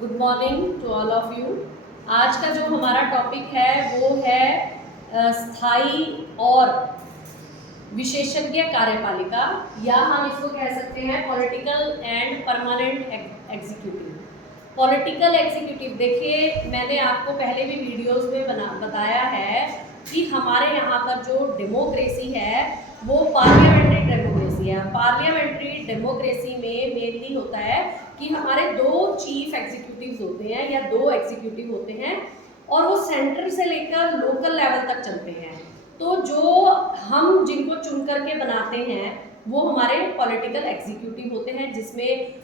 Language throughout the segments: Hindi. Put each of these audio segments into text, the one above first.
Good morning to all of you. आज का जो हमारा टॉपिक है वो है स्थायी और विशेषज्ञ कार्यपालिका, या हम इसको कह सकते हैं political and permanent executive. Political executive, देखिए मैंने आपको पहले भी वीडियोस में बताया है कि हमारे यहाँ पर जो डेमोक्रेसी है वो पार्लियामेंट्री डेमोक्रेसी है। पार्लियामेंट्री डेमोक्रेसी में मेनली होता है कि हमारे दो चीफ एग्जीक्यूटिव्स होते हैं या दो एग्जीक्यूटिव होते हैं और वो सेंटर से लेकर लोकल लेवल तक चलते हैं। तो जो हम जिनको चुन करके बनाते हैं वो हमारे पॉलिटिकल एग्जीक्यूटिव होते हैं, जिसमें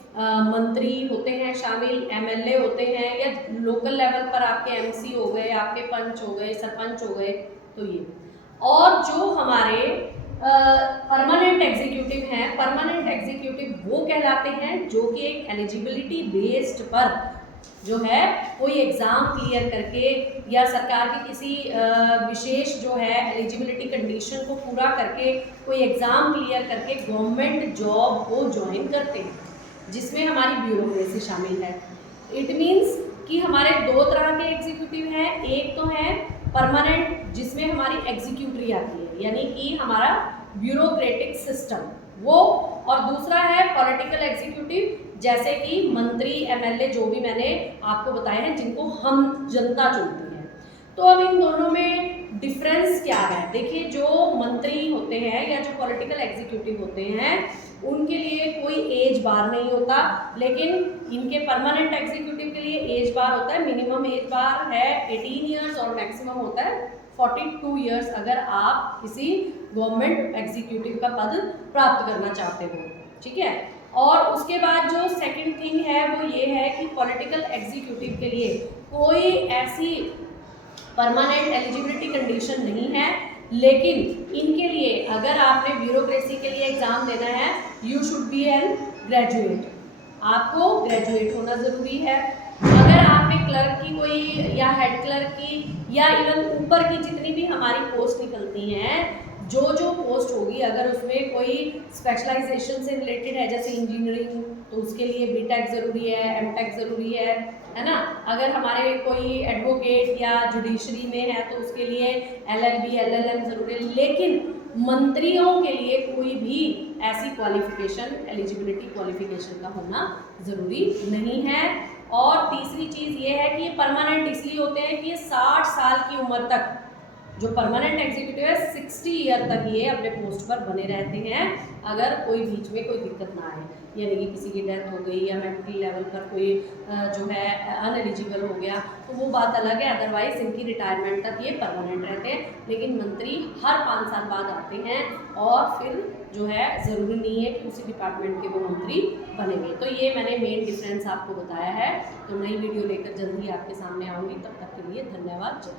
मंत्री होते हैं शामिल, एमएलए होते हैं, या लोकल लेवल पर आपके एमसी हो गए, आपके पंच हो गए, सरपंच हो गए। तो ये और जो हमारे परमानेंट एग्जीक्यूटिव हैं, परमानेंट एग्जीक्यूटिव वो कहलाते हैं जो कि एक एलिजिबिलिटी बेस्ड पर जो है कोई एग्ज़ाम क्लियर करके या सरकार की किसी विशेष जो है एलिजिबिलिटी कंडीशन को पूरा करके कोई एग्ज़ाम क्लियर करके गवर्नमेंट जॉब को ज्वाइन करते हैं, जिसमें हमारी ब्यूरोक्रेसी शामिल है। इट मीन्स कि हमारे दो तरह के एग्जीक्यूटिव हैं। एक तो है परमानेंट, जिसमें हमारी एग्जीक्यूटरी आती है, यानी कि हमारा ब्यूरोक्रेटिक सिस्टम वो, और दूसरा है पॉलिटिकल एग्जीक्यूटिव, जैसे कि मंत्री, एमएलए, जो भी मैंने आपको बताए हैं, जिनको हम जनता चुनती है। तो अब इन दोनों में डिफरेंस क्या है? देखिए, जो मंत्री होते हैं या जो पॉलिटिकल एग्जीक्यूटिव होते हैं उनके लिए कोई एज बार नहीं होता, लेकिन इनके परमानेंट एग्जीक्यूटिव के लिए एज बार होता है। मिनिमम एज बार है 18 ईयर्स और मैक्सिमम होता है 42 ईयर्स, अगर आप किसी गवर्नमेंट एग्जीक्यूटिव का पद प्राप्त करना चाहते हो। ठीक है। और उसके बाद जो सेकंड थिंग है वो ये है कि पॉलिटिकल एग्जीक्यूटिव के लिए कोई ऐसी परमानेंट एलिजिबिलिटी कंडीशन नहीं है, लेकिन इनके लिए अगर आपने ब्यूरोक्रेसी के लिए एग्ज़ाम देना है, you should be an graduate, आपको ग्रेजुएट होना ज़रूरी है। अगर आपने क्लर्क की कोई या हेड क्लर्क की या इवन ऊपर की जितनी भी हमारी पोस्ट निकलती हैं, जो पोस्ट होगी, अगर उसमें कोई स्पेशलाइजेशन से रिलेटेड है, जैसे इंजीनियरिंग, तो उसके लिए बीटेक ज़रूरी है, एमटेक ज़रूरी है ना। अगर हमारे कोई एडवोकेट या जुडिशरी में है तो उसके लिए एलएलबी, एलएलएम ज़रूरी है। लेकिन मंत्रियों के लिए कोई भी ऐसी क्वालिफिकेशन, एलिजिबिलिटी क्वालिफिकेशन का होना ज़रूरी नहीं है। और तीसरी चीज़ ये है कि ये परमानेंट इसलिए होते हैं कि ये 60 साल की उम्र तक, जो परमानेंट एग्जीक्यूटिव है 60 ईयर तक ये अपने पोस्ट पर बने रहते हैं, अगर कोई बीच में कोई दिक्कत ना आए, यानी कि किसी की डेथ हो गई या मेंटल लेवल पर कोई जो है अनएलिजिबल हो गया, तो वो बात अलग है। अदरवाइज इनकी रिटायरमेंट तक ये परमानेंट रहते हैं। लेकिन मंत्री हर 5 साल बाद आते हैं और फिर जो है ज़रूरी नहीं है कि उसी डिपार्टमेंट के वो मंत्री बनेंगे। तो ये मैंने मेन डिफरेंस आपको बताया है। तो नई वीडियो लेकर जल्दी आपके सामने आऊँगी, तब तक के लिए धन्यवाद।